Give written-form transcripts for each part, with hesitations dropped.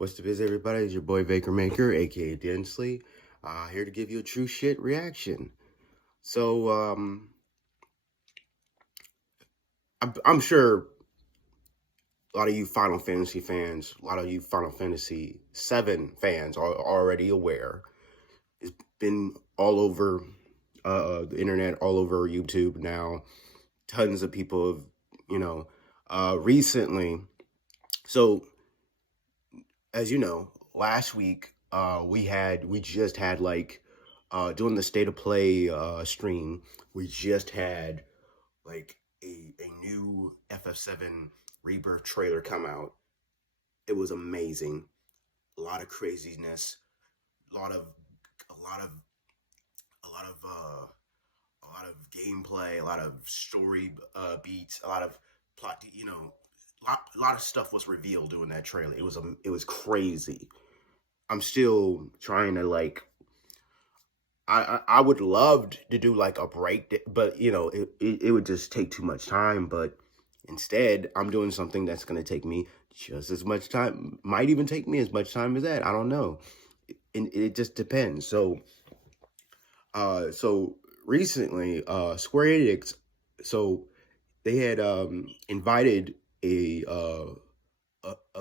What's the biz, everybody? It's your boy Baker Maker, aka Densely, here to give you a true shit reaction. So, I'm sure a lot of you Final Fantasy fans, a lot of you Final Fantasy VII fans are already aware. It's been all over the internet, all over YouTube now. Tons of people have, recently. So, as you know, last week we just had like doing the state of play stream. We just had like a new FF7 Rebirth trailer come out. It was amazing. A lot of craziness. A lot of gameplay. A lot of story beats. A lot of plot. A lot of stuff was revealed during that trailer. It was crazy. I'm still trying to like. I would love to do like a break, but it would just take too much time. But instead, I'm doing something that's gonna take me just as much time. Might even take me as much time as that. I don't know. It just depends. So recently, Square Enix, so they had invited a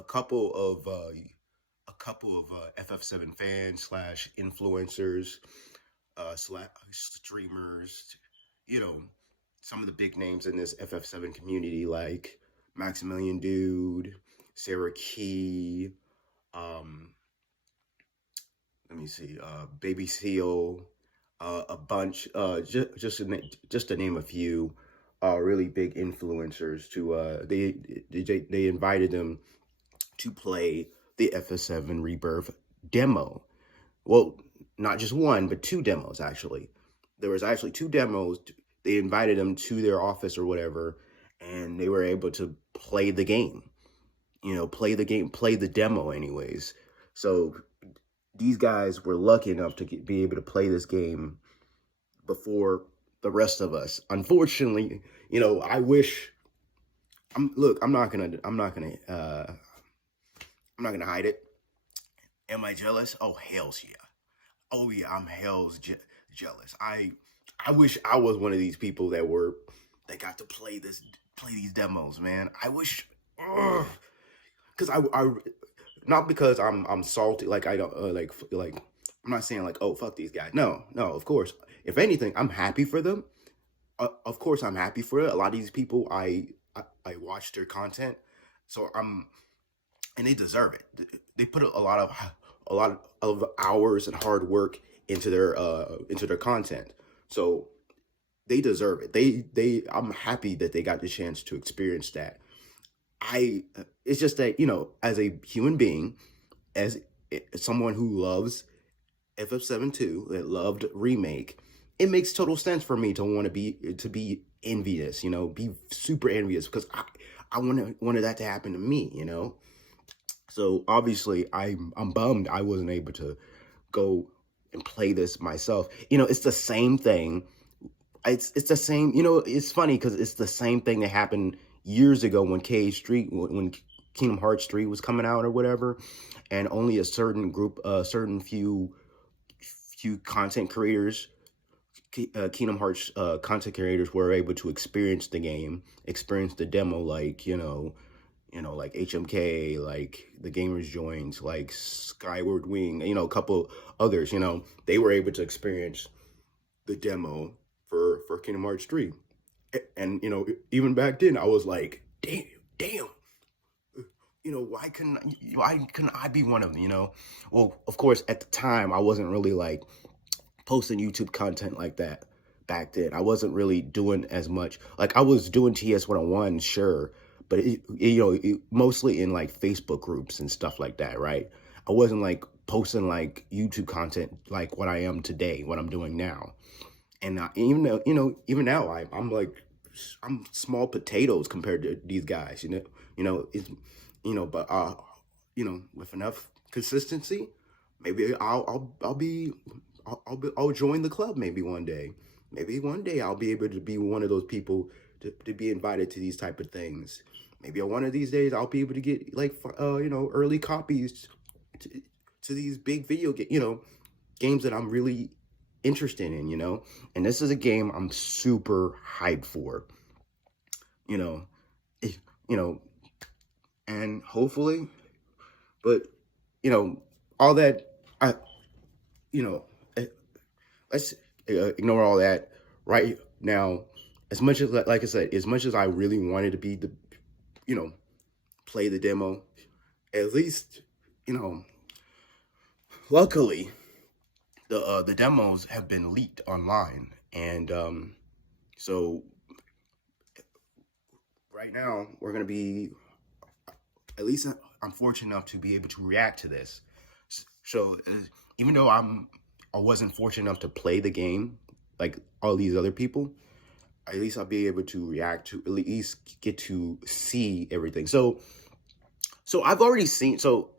couple of FF7 fans slash influencers slash streamers, some of the big names in this FF7 community like Maximilian Dude, Sarah Key, let me see, Baby Seal, a bunch, just to name a few. Really big influencers to they invited them to play the FF7 Rebirth demo. Well, not just one, but two demos actually. There was actually two demos. They invited them to their office or whatever, and they were able to play the game. Play the demo anyways. So these guys were lucky enough to be able to play this game before the rest of us. Unfortunately, I wish. I'm not gonna hide it. Am I jealous? Oh hells yeah! Oh yeah, I'm jealous. I wish I was one of these people that got to play these demos, man. I wish, because I not because I'm salty. Like I don't like I'm not saying like, oh fuck these guys. No, of course. If anything, I'm happy for them. Of course, I'm happy for it. A lot of these people, I watch their content, so and they deserve it. They put a lot of hours and hard work into their content, so they deserve it. I'm happy that they got the chance to experience that. It's just that as a human being, as someone who loves FF7 2, that loved remake, it makes total sense for me to want to be envious, be super envious, because I wanted that to happen to me, So obviously I'm bummed I wasn't able to go and play this myself. It's the same thing. It's the same, it's funny because it's the same thing that happened years ago when when Kingdom Hearts 3 was coming out or whatever, and only a certain group, few content creators, Kingdom Hearts content creators were able to experience the game, experience the demo, like like HMK, like the Gamers Joins, like Skyward Wing, a couple others, they were able to experience the demo for Kingdom Hearts 3. And even back then I was like, damn, why couldn't I be one of them, Well, of course, at the time I wasn't really like posting YouTube content like that back then. I wasn't really doing as much. Like I was doing TS101, sure, but mostly in like Facebook groups and stuff like that, right? I wasn't like posting like YouTube content like what I am today, what I'm doing now. And even though, even now I'm small potatoes compared to these guys, it's but with enough consistency, maybe I'll join the club maybe one day. Maybe one day I'll be able to be one of those people to be invited to these type of things. Maybe one of these days I'll be able to get like early copies to these big video games that I'm really interested in, and this is a game I'm super hyped for, and hopefully, but all that, let's ignore all that right now. As much as, like I said, as much as I really wanted to be play the demo, at least, luckily, the demos have been leaked online, and so right now we're gonna be, at least I'm fortunate enough to be able to react to this. So even though I wasn't fortunate enough to play the game like all these other people, at least I'll be able to react to, at least get to see everything. So I've already seen, so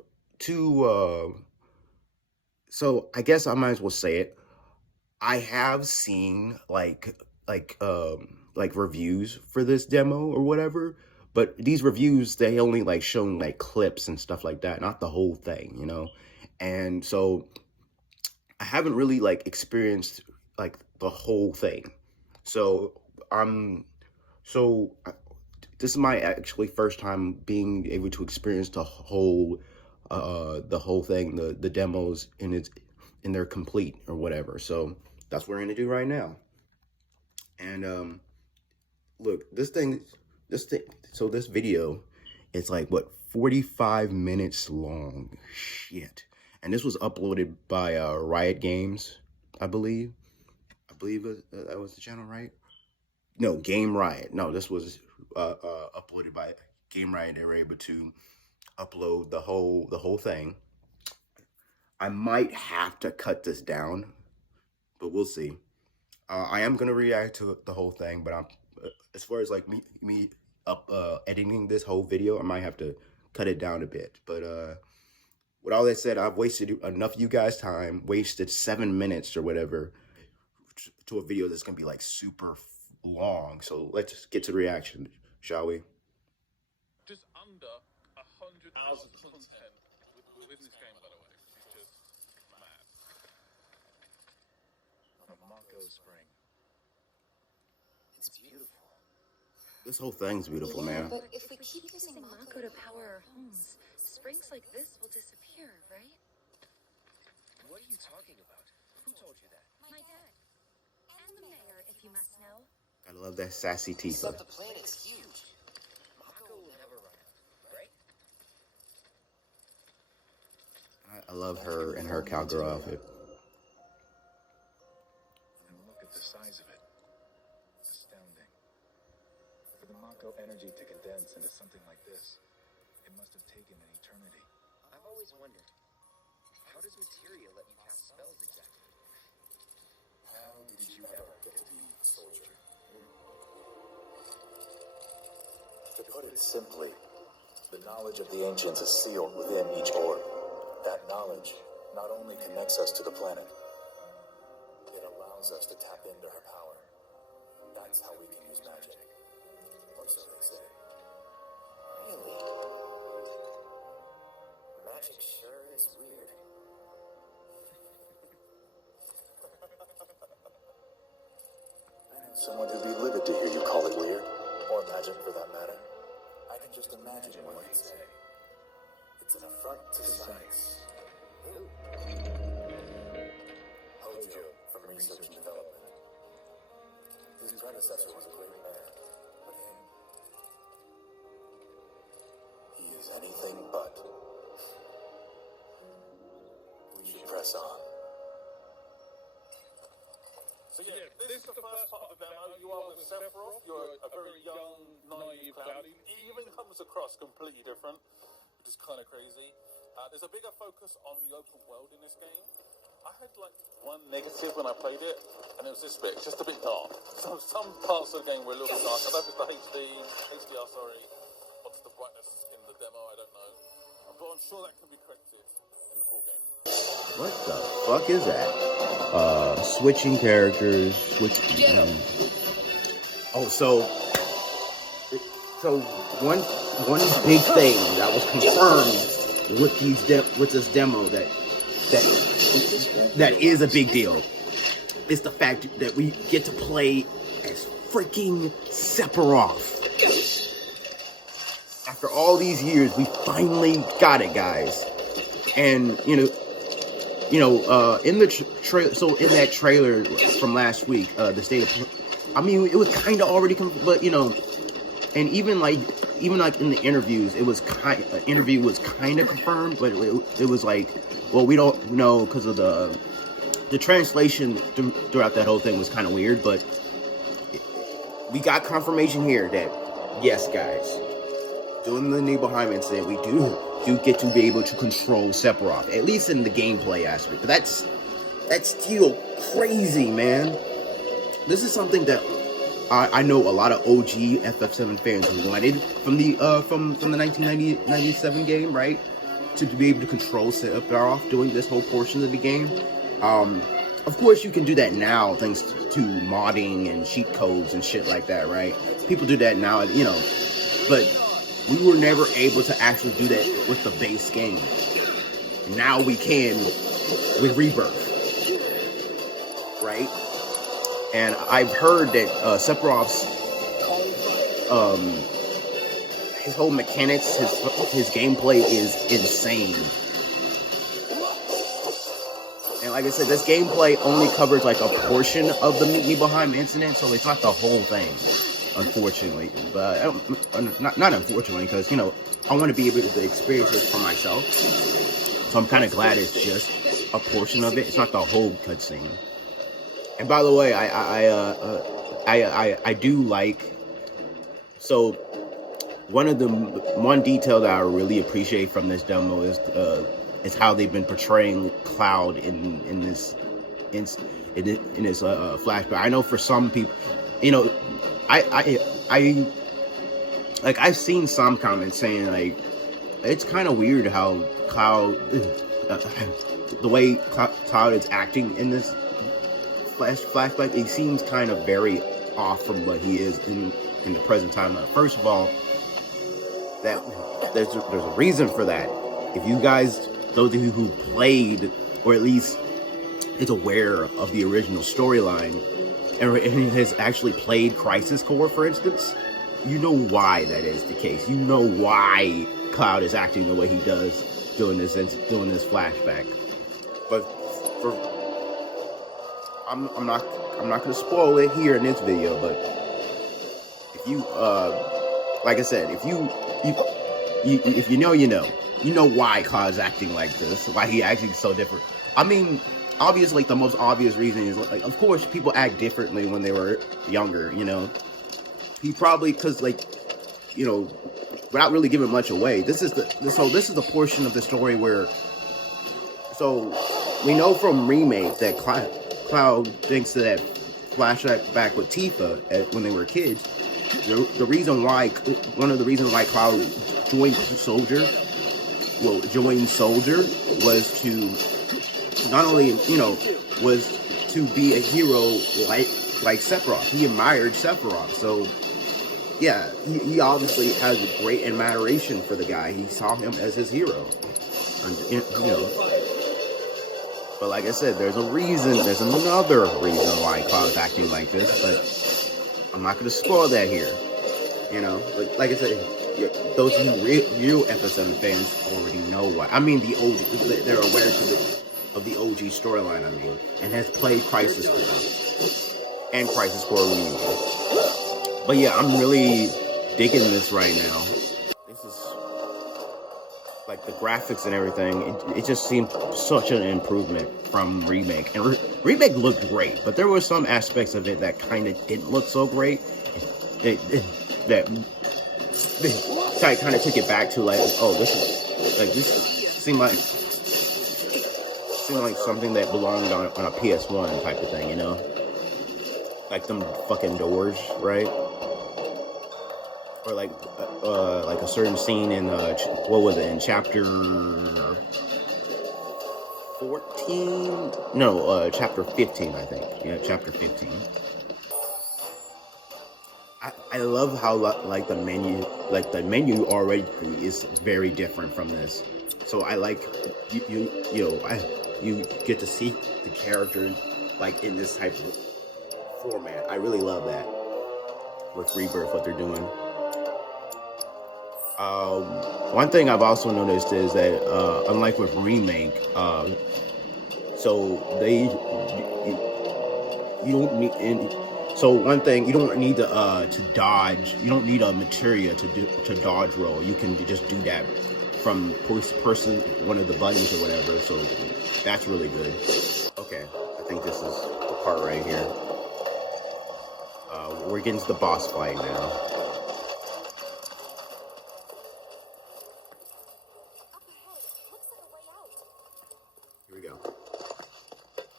I guess I might as well say it. I have seen like reviews for this demo or whatever, but these reviews, they only like shown like clips and stuff like that, not the whole thing, and so I haven't really like experienced like the whole thing. So this is my actually first time being able to experience the whole thing, the demos in their complete or whatever. So that's what we're gonna do right now. And look, this video is like what, 45 minutes long. Shit. And this was uploaded by Riot Games, I believe that was the channel, right? No, Game Riot. No, this was uploaded by Game Riot. They were able to upload the whole thing. I might have to cut this down, but we'll see. I am gonna react to the whole thing, but as far as like me editing this whole video, I might have to cut it down a bit. But with all that said, I've wasted enough of you guys' time, wasted 7 minutes or whatever to a video that's gonna be like super long. So let's get to the reaction, shall we? Just under 100 hours of content within this game, by the way. It's just mad. Marco Spring. It's beautiful. This whole thing's beautiful, man. But if we keep using Mako to power our homes, springs like this will disappear, right? What are you talking about? Who told you that? My dad. And the mayor, if you must know. I love that sassy Tifa. Except the planet's huge. Mako will never run out, right? I love her and her cowgirl outfit. And look at the size of it. Astounding. For the Mako energy to condense into something like this, it must have taken an eternity. I've always wondered, how does materia let you cast spells exactly? How did you ever get to be a soldier? To put it simply, the knowledge of the ancients is sealed within each orb. That knowledge not only connects us to the planet, it allows us to tap into her power. That's how we can use magic. Or so they say. Really? Magic sure is weird. Someone would be livid to hear you call it weird, or magic for that matter. I can just imagine what he'd say. It's an affront to science. Hojo from Research and Development. His predecessor was a great man, but him, he is anything but. We should press on. So yeah, this is the first part of the demo. You are with Sephiroth. You're a very young, naive cloud. He even comes across completely different, which is kind of crazy. There's a bigger focus on the open world in this game. I had like one negative when I played it, and it was this bit. It's just a bit dark. So some parts of the game were a little bit dark. I don't know if it's the HDR, sorry, or just the brightness in the demo. I don't know, but I'm sure that can be corrected in the full game. What the fuck is that? Switching characters, so one big thing that was confirmed with this demo that is a big deal. It's the fact that we get to play as freaking Sephiroth. After all these years, we finally got it, guys. And in the in that trailer from last week, the state of, I mean, it was kind of already, but and even like in the interviews, it was interview was kind of confirmed, but it was like, well, we don't know because of the translation throughout that whole thing was kind of weird, but we got confirmation here that yes, guys, during the Nibelheim incident, we do get to be able to control Sephiroth, at least in the gameplay aspect. But that's still crazy, man. This is something that I know a lot of OG FF7 fans wanted from the 1997 game, right? To be able to control Sephiroth during this whole portion of the game. Of course, you can do that now thanks to modding and cheat codes and shit like that, right? People do that now, but we were never able to actually do that with the base game. Now we can with Rebirth, right? And I've heard that Sephiroth's his whole mechanics, his gameplay is insane. And like I said, this gameplay only covers like a portion of the Nibelheim incident, so it's not the whole thing, unfortunately. But not unfortunately, because I want to be able to experience it for myself. So I'm kind of glad it's just a portion of it. It's not the whole cutscene. And by the way, I do like, so one detail that I really appreciate from this demo is how they've been portraying Cloud in this flashback. I know for some people, I've seen some comments saying like it's kind of weird how Cloud, the way Cloud is acting in this flashback. He seems kind of very off from what he is in the present time. First of all, that there's a reason for that. If you guys, those of you who played, or at least is aware of the original storyline, and has actually played Crisis Core, for instance, you know why that is the case. You know why Cloud is acting the way he does doing this flashback. But I'm not gonna spoil it here in this video. But if you like I said, if you know why Cloud's acting like this, why he acting so different. I mean, obviously, the most obvious reason is like, of course, people act differently when they were younger. He probably, because without really giving much away, this is the portion of the story where, so we know from Remake that Cloud thinks that flashback back with Tifa when they were kids. One of the reasons why Cloud joined Soldier was to not only was to be a hero like Sephiroth. He admired Sephiroth, so yeah, he obviously has a great admiration for the guy. He saw him as his hero, But like I said, there's another reason why Cloud's acting like this, but I'm not going to spoil that here. But like I said, those of you real FF7 fans already know why. I mean, the OG, they're aware of the OG storyline, and has played Crisis Core and Crisis Core Remake. But yeah, I'm really digging this right now. This is like the graphics and everything. It just seemed such an improvement from Remake. And Remake looked great, but there were some aspects of it that kind of didn't look so great. That kind of took it back to like, oh, this seemed like something that belonged on a PS1 type of thing, like them fucking doors, right? Or like a certain scene in what was it, in chapter 14? No, chapter 15, I think. Yeah, chapter 15. I love how like the menu already is very different from this. So I like you get to see the characters like in this type of format. I really love that with Rebirth, what they're doing. One thing I've also noticed is that unlike with Remake, so they you don't need any. So one thing, you don't need to dodge. You don't need a materia to dodge roll. You can just do that from person one of the buttons or whatever. So that's really good. Okay, I think this is the part right here. We're getting to the boss fight now. Here we go.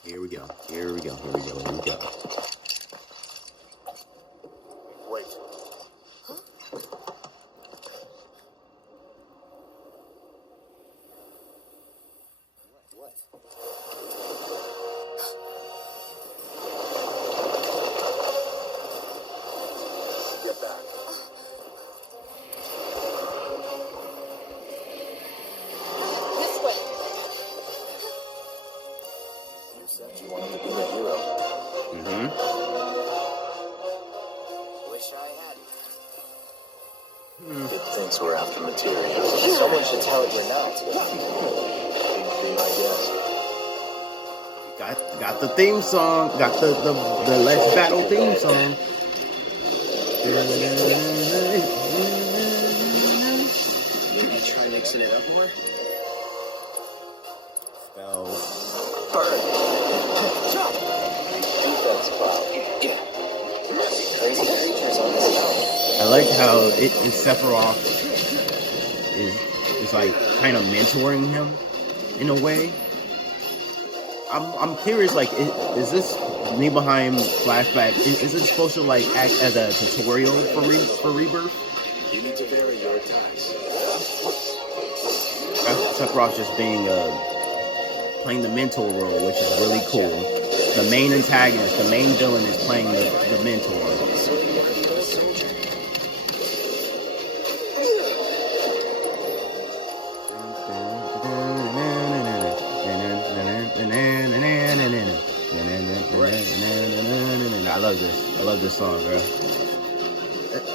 Here we go. Here we go. Here we go. Here we go. Wait. What? Get back. This way. You said you wanted to be a hero. Mm-hmm. Wish I had it. It thinks we're after materia. Someone should tell it we're not. I guess. Got the theme song. Got the Let's Battle theme song. Maybe try mixing it up more. Spells. Burn. Defense cloud. Crazy creatures on this mountain. I like how Sephiroth is like kind of mentoring him in a way. I'm curious, like, is this Nibelheim flashback? Is it supposed to like act as a tutorial for Rebirth? You need to vary your attacks. Sephiroth just being playing the mentor role, which is really cool. The main antagonist, the main villain, is playing the mentor. I love this. I love this song, bro.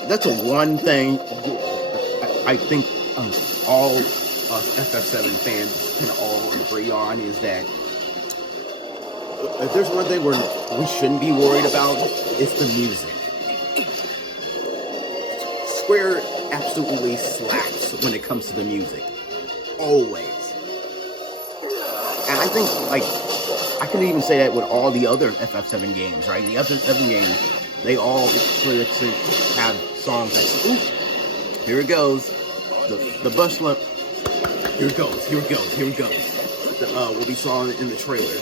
That's a one thing I think all FF7 fans can all agree on, is that if there's one thing we shouldn't be worried about, it's the music. Square absolutely slaps when it comes to the music. Always. And I think, like, I can even say that with all the other FF7 games, right? The other 7 games, they all have songs like, ooh, here it goes. The bus lump. Here it goes. Here it goes. Here it goes. What we saw in the trailer.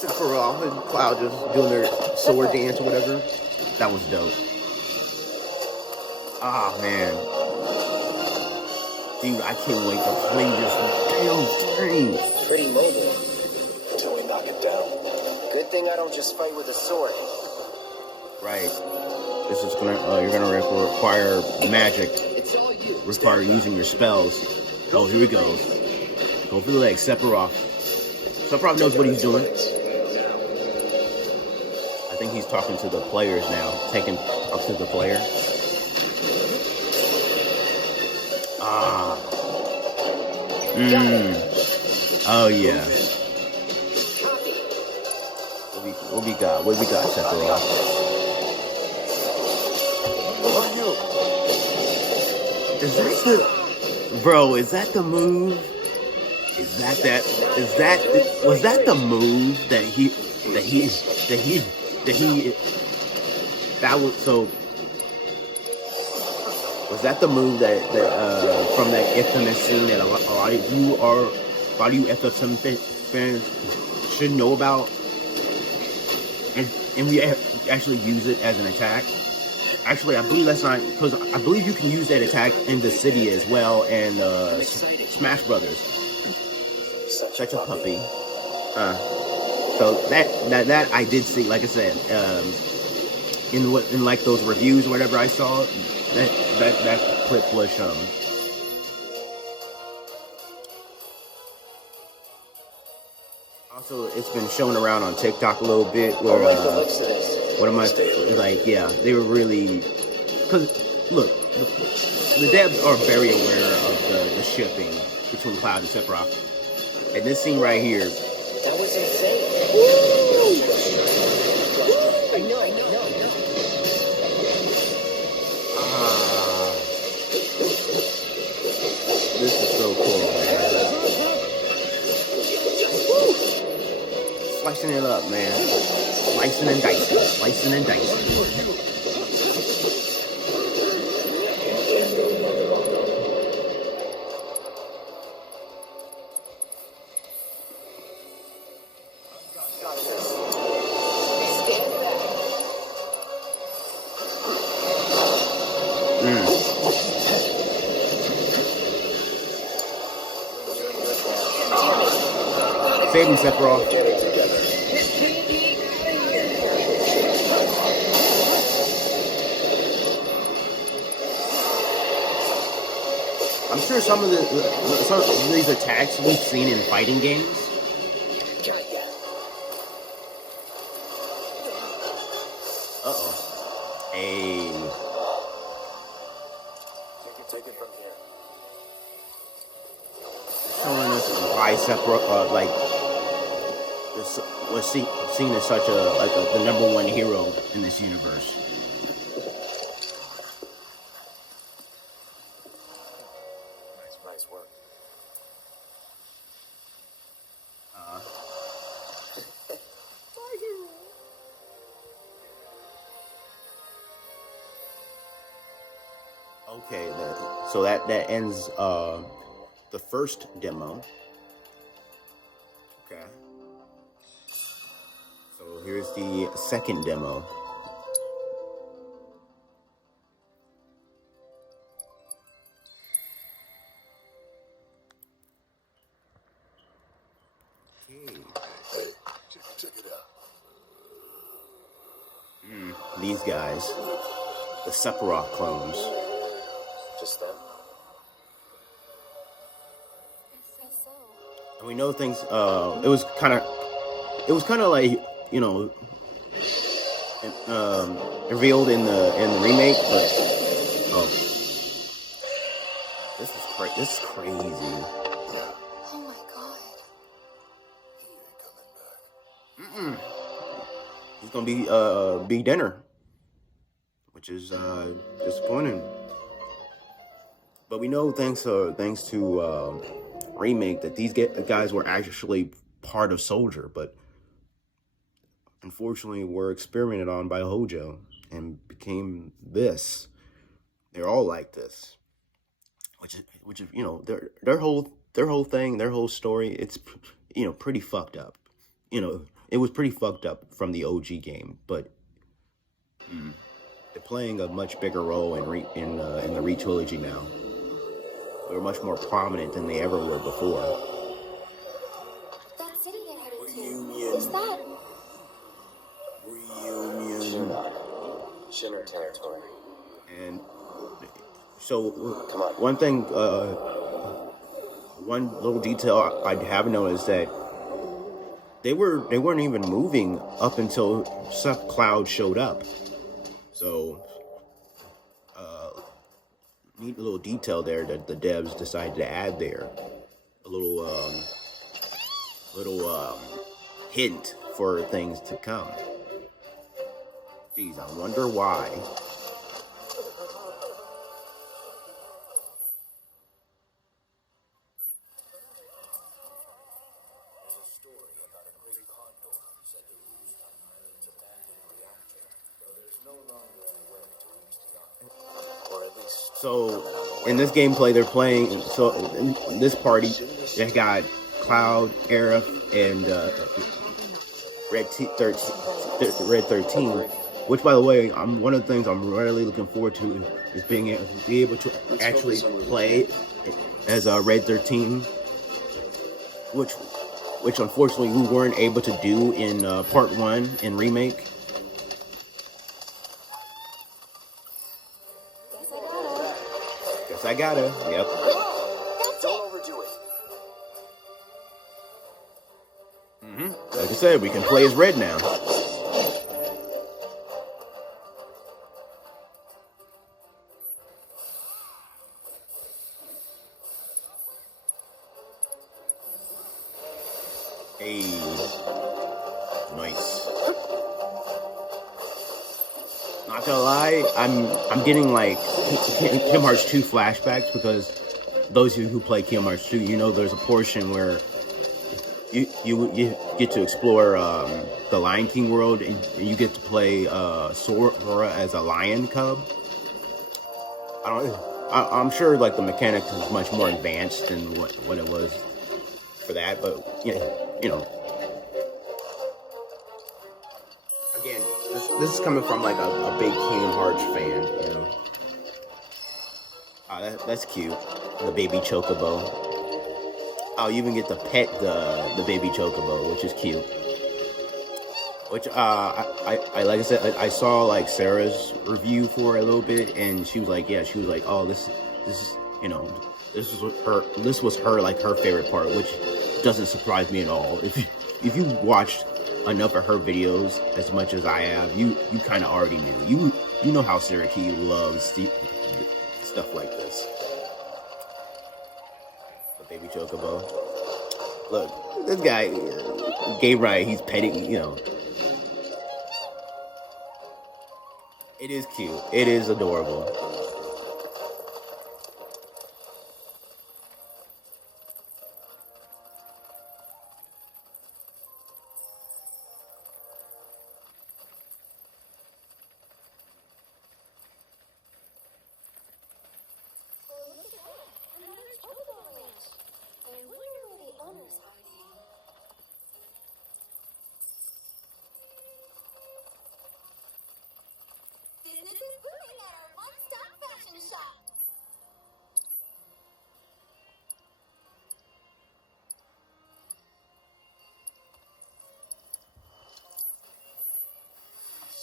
Sephiroth and Cloud just doing their sword dance or whatever. That was dope. Ah, man. Dude, I can't wait to play this damn thing. It's pretty mobile. Until we knock it down. Good thing I don't just fight with a sword. Right. This is gonna, you're gonna require magic. It's all you. Require using your spells. Oh, here we go. Go for the leg, Sephiroth. Sephiroth knows what he's doing. I think he's talking to the players now. Talk to the player. Ah. Oh yeah. What we got? What we got, Sephiroth? Is that the bro? Is that the move? Was that the move that was so? Was that the move that from that infamous scene that a lot of you FF7 fans should know about, and we actually use it as an attack? Actually, I believe that's not, because I believe you can use that attack in the city as well, and Smash Brothers. Such a puppy. So that I did see, like I said, in like those reviews or whatever I saw, that that clip was also, it's been shown around on TikTok a little bit where what am I like? Yeah, they were really, because look, the devs are very aware of the shipping between Cloud and Sephiroth, and this scene right here. That was insane. I know. This is so cool, man. Slicing it up, man. Slicing and dicing. Slicing and dicing. Save him, Sephiroth. I'm sure some of these attacks we've seen in fighting games. Uh-oh. Hey. Take it from here. Showing us why Sephiroth, like, was seen as such the #1 hero in this universe. Nice work. Okay, so that ends the first demo. Okay. So here's the second demo. Okay. Hey, check it out. These guys, the Sephiroth clones. Just them? And we know things. It was kind of like, you know, revealed in the remake, but this is crazy. Oh my god. He ain't coming back. He's gonna be dinner, which is disappointing. But we know thanks to remake that these guys were actually part of Soldier, but unfortunately were experimented on by Hojo and became this. They're all like this, which is you know, their whole thing, their whole story. It's, you know, pretty fucked up. You know, it was pretty fucked up from the OG game, but they're playing a much bigger role in the re-trilogy now. They're much more prominent than they ever were before. That city they're headed to. Reunion. Is that? Reunion. Shinra territory. And so, Come on. one thing, one little detail I have noticed that they weren't even moving up until Cloud showed up. So, neat little detail there that the devs decided to add there. A little hint for things to come. Geez, I wonder why. So, in this gameplay, they're playing. So, in this party, they got Cloud, Aerith, and Red 13. Which, by the way, one of the things I'm really looking forward to is being able to actually play as Red 13, which unfortunately we weren't able to do in Part 1 in Remake. Yes, I gotta. Yep. Don't overdo it. Like I said, we can play as red now. Hey, nice. Not gonna lie, I'm getting like Kingdom Hearts 2 flashbacks, because those of you who play Kingdom Hearts 2, you know there's a portion where you get to explore the Lion King world, and you get to play Sora as a lion cub. I'm sure like the mechanics is much more advanced than what it was for that, but you know. Again, this is coming from like a big Kingdom Hearts fan, you know. That's cute. The baby chocobo. Oh, you even get to pet the baby chocobo, which is cute. Which I like I said, I saw like Sarah's review for it a little bit, and she was like, oh, this is, you know, this was her like her favorite part, which doesn't surprise me at all. If you watched enough of her videos as much as I have, you kind of already knew. You know how Sarah Key loves stuff like this. The baby chocobo. Look, this guy, Gabe Wright, he's petting, you know. It is cute. It is adorable.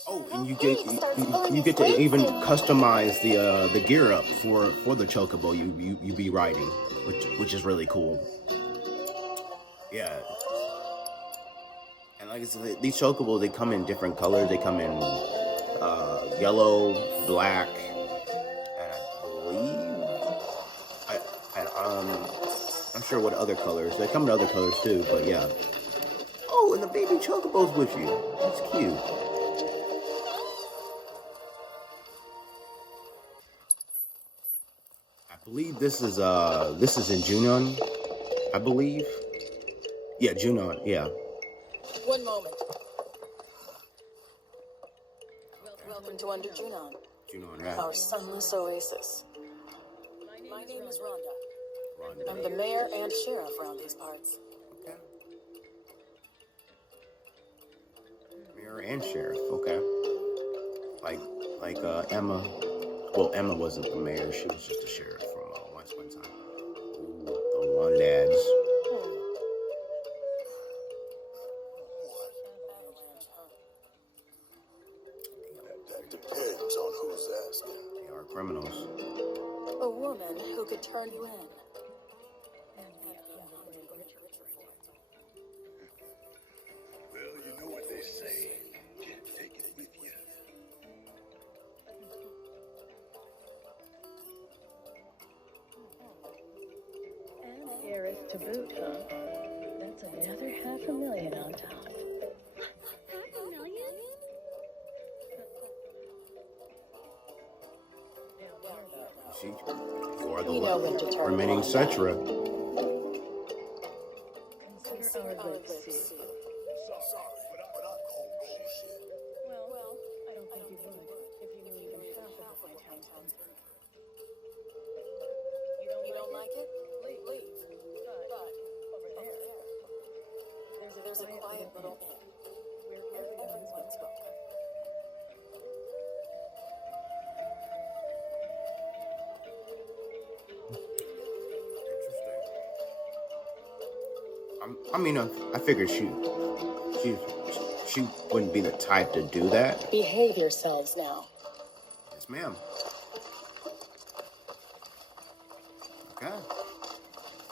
Oh, and you get to even customize the gear up for the chocobo you be riding, which is really cool. Yeah. And like I said, these chocobos, they come in different colors. They come in yellow, black, and I believe I'm sure what other colors. They come in other colors too, but yeah. Oh, and the baby chocobo's with you. That's cute. I believe this is in Junon, I believe. Yeah, Junon, yeah. One moment. Welcome to Under Junon. Junon, right. Our sunless oasis. My name is Rhonda. I'm the mayor and sheriff around these parts. Okay. Mayor and sheriff, okay. Like Emma. Well, Emma wasn't the mayor, she was just a sheriff from Once Upon a Time. Ooh, the one dads. That depends on who's asking. They are criminals. A woman who could turn you in. Well, you know what they say. Just take it with you. And heiress to boot, huh? That's another $500,000 on top. You are the remaining Cetra. Consider our legacy. Sorry, but I'm cold bullshit. Well, I don't think you would if you knew even half of my town. You don't like it? Leave. But over there, there's a quiet little inn where everyone's welcome. I mean, I figured she wouldn't be the type to do that. Behave yourselves now. Yes, ma'am.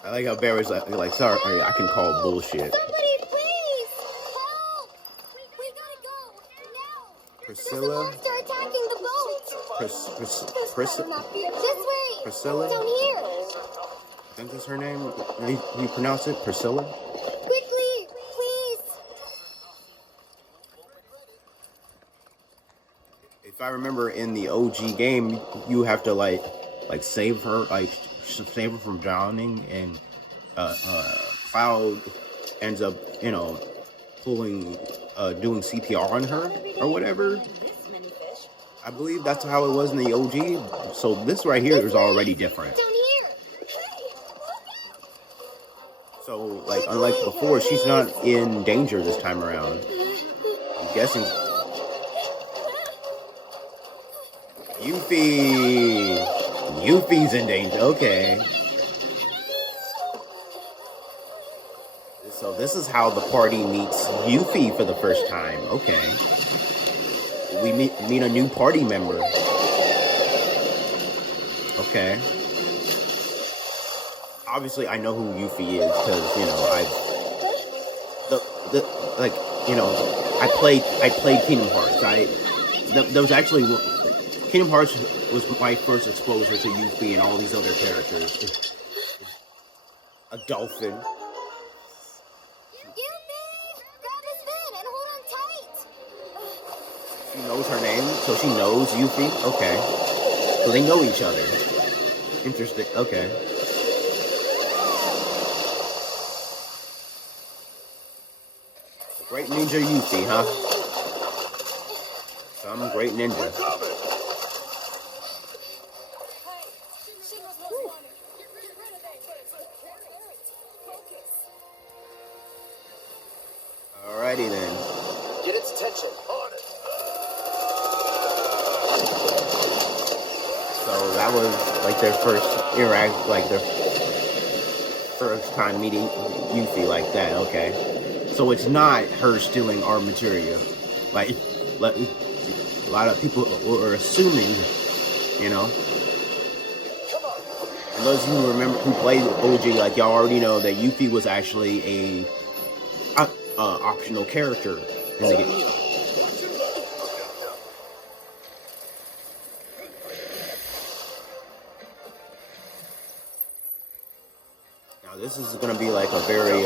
I like how Barry's like, sorry, I can call bullshit. Somebody, please! Help! We gotta go! Now! Priscilla? There's a monster attacking the boat! This way! Priscilla? Down here! I think that's her name. You pronounce it? Priscilla? Quickly! Please! If I remember in the OG game, you have to like save her, save her from drowning, and Cloud ends up, doing CPR on her or whatever. I believe that's how it was in the OG. So this right here is already different. Down here! So like, unlike before, she's not in danger this time around. I'm guessing. Yuffie's in danger. Okay. So this is how the party meets Yuffie for the first time. Okay. We meet a new party member. Okay. Obviously, I know who Yuffie is because I played Kingdom Hearts. That was actually Kingdom Hearts was my first exposure to Yuffie and all these other characters. A dolphin. She knows her name, so she knows Yuffie. Okay. So they know each other. Interesting. Okay. Great Ninja Yuffie, huh? Some great ninja. Alrighty then. Get its attention. So that was like their first their first time meeting Yuffie like that. Okay. So it's not her stealing our materia. Like a lot of people were assuming, And those who remember, who played OG, like y'all already know that Yuffie was actually a optional character in the game. Now this is going to be like a very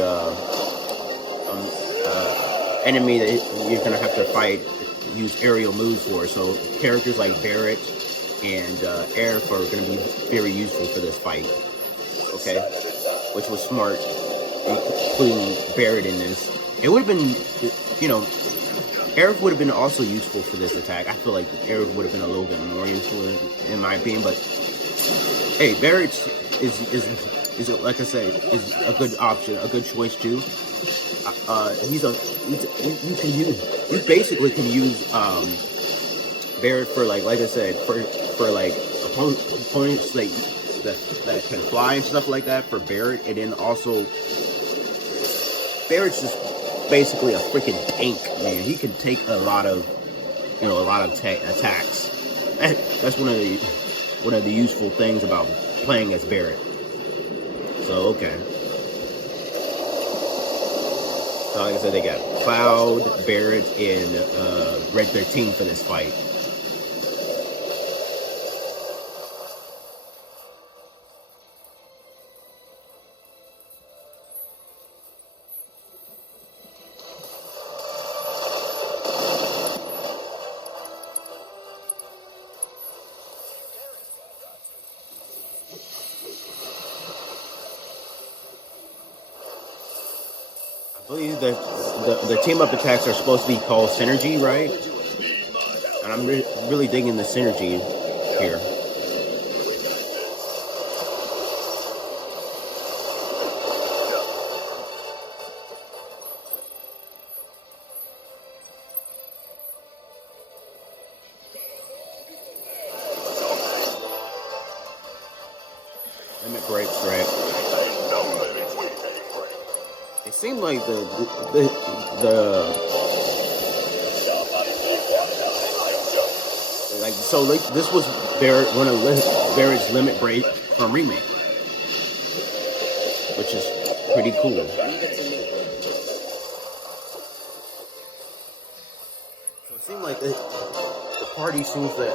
enemy that you're going to have to fight, use aerial moves for. So characters like Barrett and Aerith are going to be very useful for this fight. Okay, which was smart, including Barrett in this. It would have been, Aerith would have been also useful for this attack. I feel like Aerith would have been a little bit more useful in my opinion. But hey, Barrett is like I said, is a good option, a good choice too. You basically can use Barrett for like I said, for like opponents that can fly and stuff like that for Barrett, and then also Barrett's just basically a freaking tank, man. He can take a lot of attacks. That's one of the useful things about playing as Barrett. So okay. So like I said, they got Cloud, Barrett, and Red 13 for this fight. I believe that the team up attacks are supposed to be called synergy, right? And I'm really digging the synergy here. Limit breaks, right? It seemed like this was one of Barrett's limit break from Remake. which is pretty cool. So it seems like the party seems to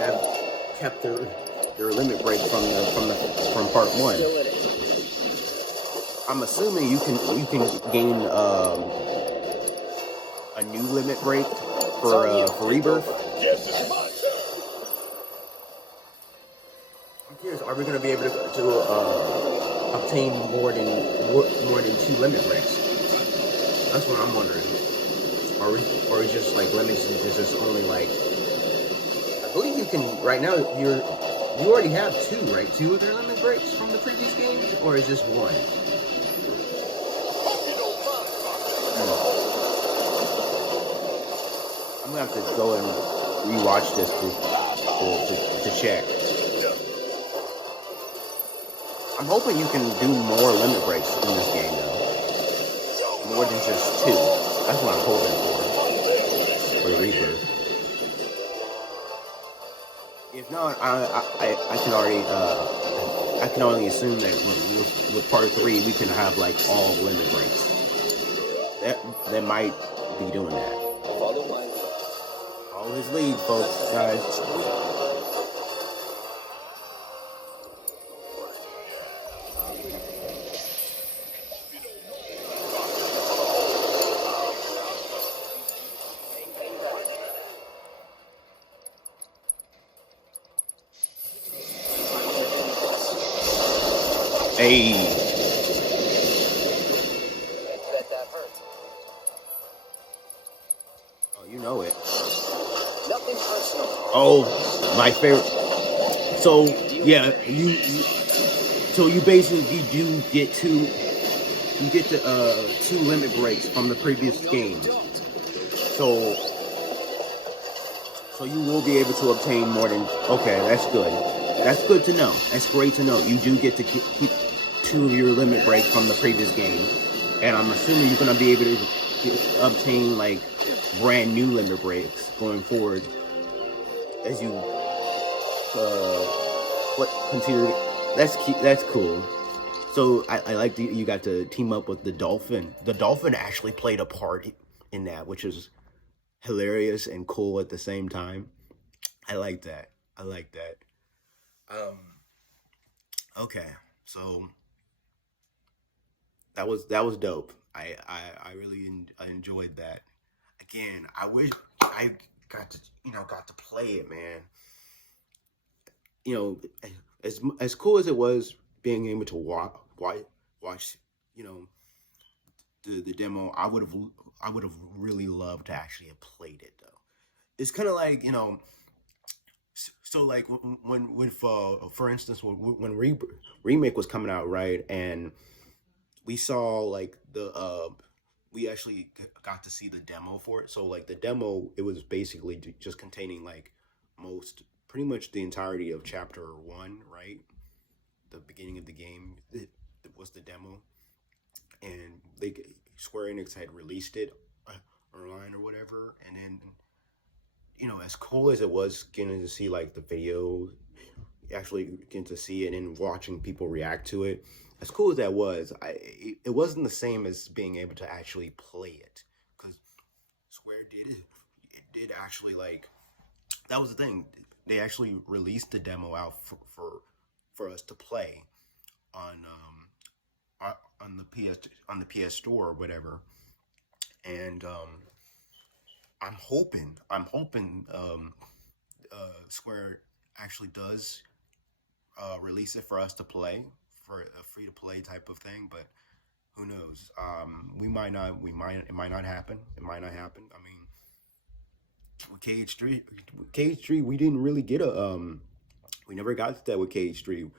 have kept their limit break from part 1. I'm assuming you can gain a new limit break for Rebirth. I'm curious, are we going to be able to obtain more than 2 limit breaks? That's what I'm wondering. Or is just like limits is just only like, I believe you can right now. You already have 2, right? 2 of their limit breaks from the previous games, or is just 1? I'm gonna have to go and rewatch this to check. I'm hoping you can do more limit breaks in this game, though. More than just 2. That's what I'm hoping for Rebirth. If not, I can only assume that with part 3 we can have like all limit breaks. That might be doing that. Follow his lead, folks, guys. Hey. Bet that hurts. Oh, you know it. Nothing personal. Oh, my favorite. So yeah, so you basically do get the 2 limit breaks from the previous game. So you will be able to obtain more than. Okay, that's good. That's good to know. That's great to know. You do get to keep 2 of your limit breaks from the previous game, and I'm assuming you're gonna be able to obtain like brand new limit breaks going forward as you continue. That's cool. So I like you got to team up with the dolphin. The dolphin actually played a part in that, which is hilarious and cool at the same time. I like that. Okay, so that was dope. I really enjoyed that. Again, I wish I got to play it, man. As cool as it was being able to watch the demo, I would have really loved to actually have played it though. It's kind of like so like when for instance when Remake was coming out, right, and we saw like we actually got to see the demo for it. So like the demo, it was basically just containing like pretty much the entirety of chapter 1, right? The beginning of the game, it was the demo, and Square Enix had released it online or whatever, and then as cool as it was getting to see like the video, actually getting to see it and watching people react to it, as cool as that was, it wasn't the same as being able to actually play it, because Square did actually like, that was the thing, they actually released the demo out for us to play on the PS Store or whatever, and I'm hoping Square actually does release it for us to play, for a free-to-play type of thing, but who knows? It might not happen. I mean, with Cage 3, we didn't really get we never got to that with Cage 3.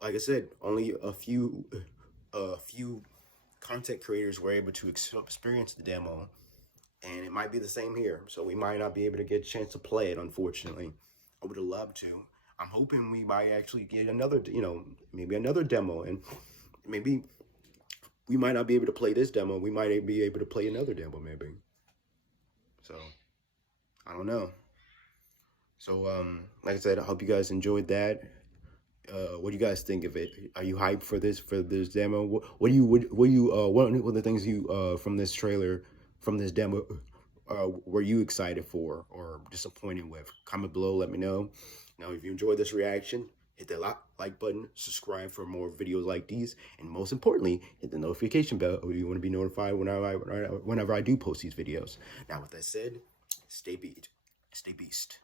Like I said, only a few content creators were able to experience the demo, and it might be the same here. So we might not be able to get a chance to play it, unfortunately. I would have loved to. I'm hoping we might actually get another, maybe another demo, and maybe we might not be able to play this demo. We might be able to play another demo, maybe. So, I don't know. So, like I said, I hope you guys enjoyed that. What do you guys think of it? Are you hyped for this demo? What are the things you from this trailer, from this demo, were you excited for or disappointed with? Comment below, let me know. Now, if you enjoyed this reaction, hit that like button, subscribe for more videos like these, and most importantly, hit the notification bell if you want to be notified whenever I do post these videos. Now, with that said, stay beast.